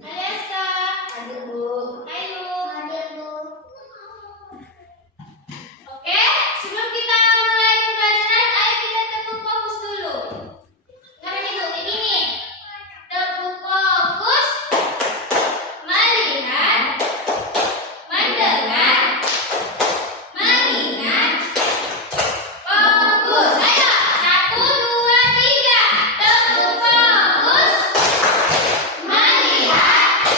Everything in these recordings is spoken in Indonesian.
Hai Esta. Hadir, Bu. Hai Lu. Hadir, Bu. Oke, sebelum kita mulai pembelajaran, ayo kita teguk fokus dulu. Ngapain itu? Kayak gini. Teguk fokus, melihat, mendengar, mengingat, fokus. Ayo, 1, 2, 3. Teguk fokus, melihat,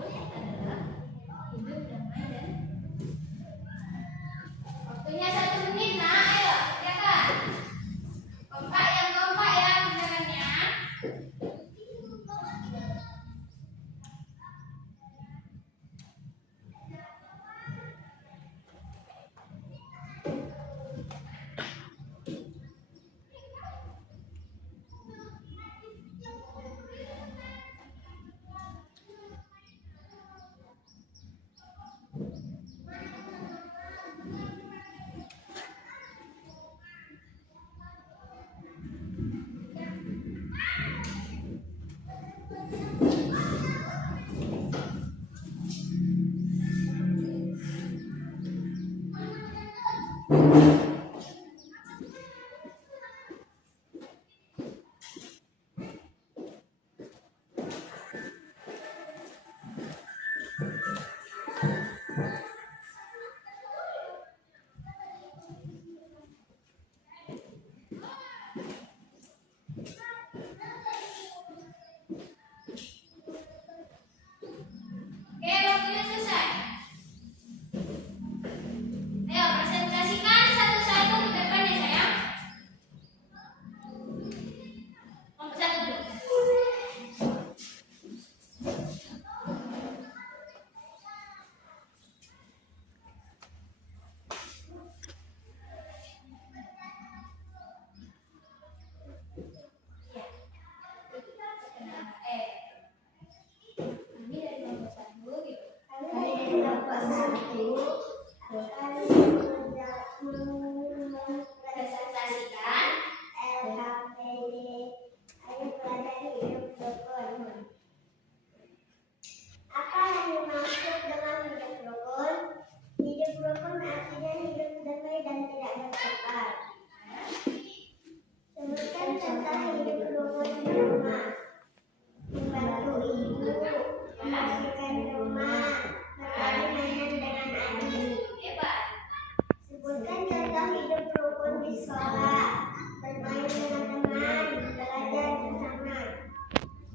rukun adalah hidup damai dan waktunya 1 menit, nak. Ayo, kerjakan. Kompak ya kerjakannya. Oke, waktunya selesai. Ayo, presentasikan satu-satu ke depan ya, sayang. Nomor 1 dulu. Kami dari kelompok 1 gitu. Presentasikan Apa yang dimaksud dengan hidup rukun? Hidup rukun artinya hidup damai dan tidak bertengkar. Sebutkan contoh hidup rukun di rumah. Membantu ibu, membersihkan rumah, bermain mainan dengan adik. hebat. Sebutkan contoh hidup rukun di sekolah. Bermain dengan teman, belajar bersama.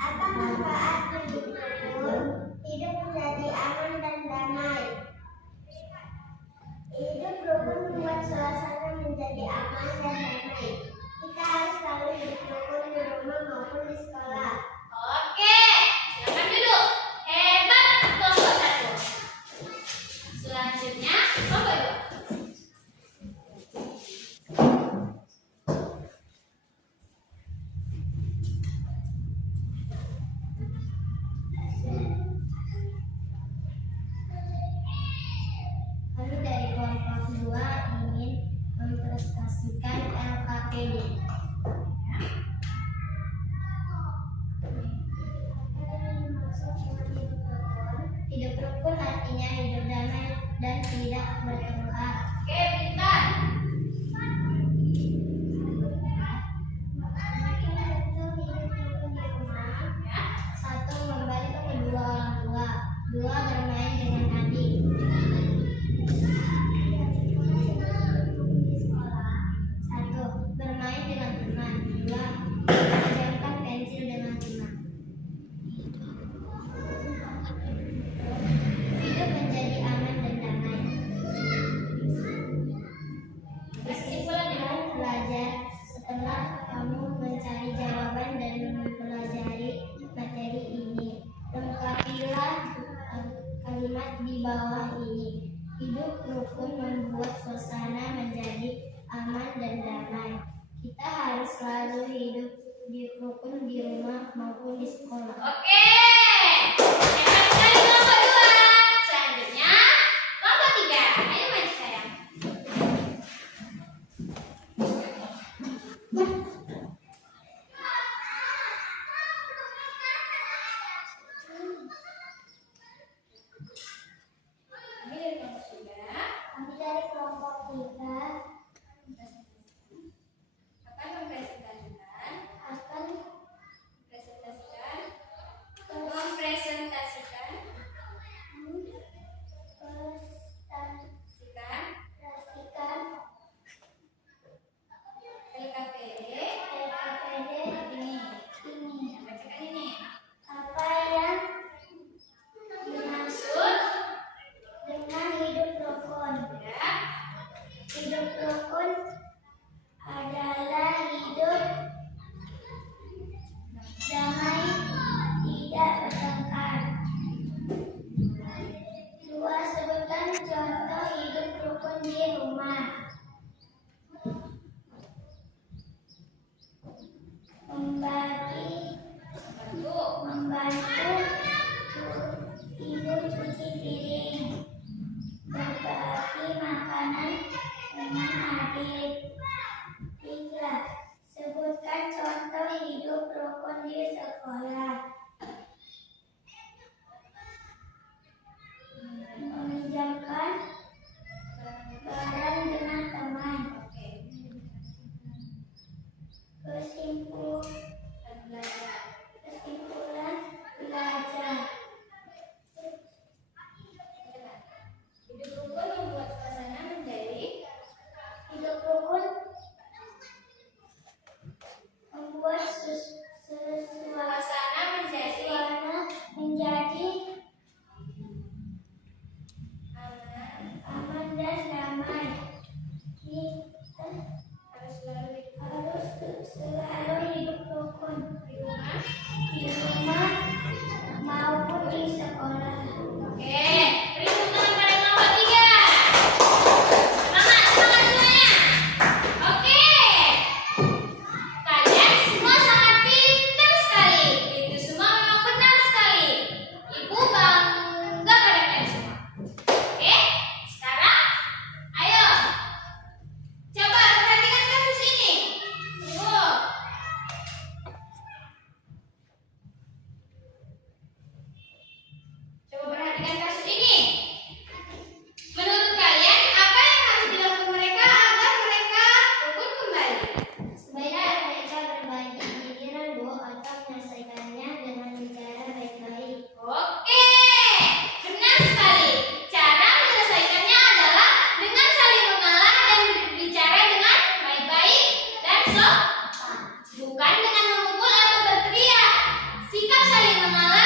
Apa manfaat hidup rukun? Hidup menjadi aman dan damai. Hidup rukun membuat suasana menjadi aman dan damai. Kita harus selalu hidup rukun di rumah maupun di sekolah. Oke, silakan duduk. Hebat kelompok 1. Selanjutnya kelompok 2. Kami dari kelompok 2 ingin mempresentasikan LKPD. Hidup rukun artinya hidup damai dan tidak bertengkar. Oke, Bintan. Ya. 1. Membantu kedua orang tua. 2. Bermain dengan adik. Di sekolah. 1. Bermain dengan teman. 2. Menjamkan pensil dengan teman. Hidup menjadi aman dan damai. Kesimpulannya. Belajar. Setelah kamu mencari jawaban dan mempelajari materi ini, lengkapilah kalimat di bawah ini. Hidup rukun membuat suasana menjadi aman dan damai. Kita harus selalu hidup di rukun di rumah maupun di sekolah. Oke. Hebat sekali kelompok 2. Selanjutnya kelompok 3. Ayo maju sayang. Kami dari kelompok 3 Kami dari kelompok 3 akan mempresentasikan membantu ibu cuci piring, berbagi makanan dengan adik. 3. Sebutkan contoh hidup rukun di sekolah. Meminjamkan barang dengan teman. Kesimpulan belajar. Hidup rukun membuat suasana menjadi Hidup rukun membuat suasana menjadi menjadi aman. aman dan damai. Kita Harus selalu hidup rukun di rumah. di rumah maupun di sekolah. Oke, beri tepuk tangan pada kelompok 3. Semangat, semangat semuanya. Oke. Kalian semua sangat pintar sekali. Itu semua memang benar sekali. Ibu bangga pada kalian semua. Oke, sekarang ayo. Coba perhatikan kasus ini. Tunggu. Coba perhatikan kasus ini. Menurut kalian, apa yang harus dilakukan mereka agar mereka rukun kembali? Sebaiknya mereka berbagi giliran Bu atau menyelesaikannya dengan bicara baik-baik. Oke, benar sekali. Cara menyelesaikannya adalah dengan saling mengalah dan berbicara dengan baik-baik dan sopan. Bukan dengan memukul atau berteriak. Sikap saling mengalah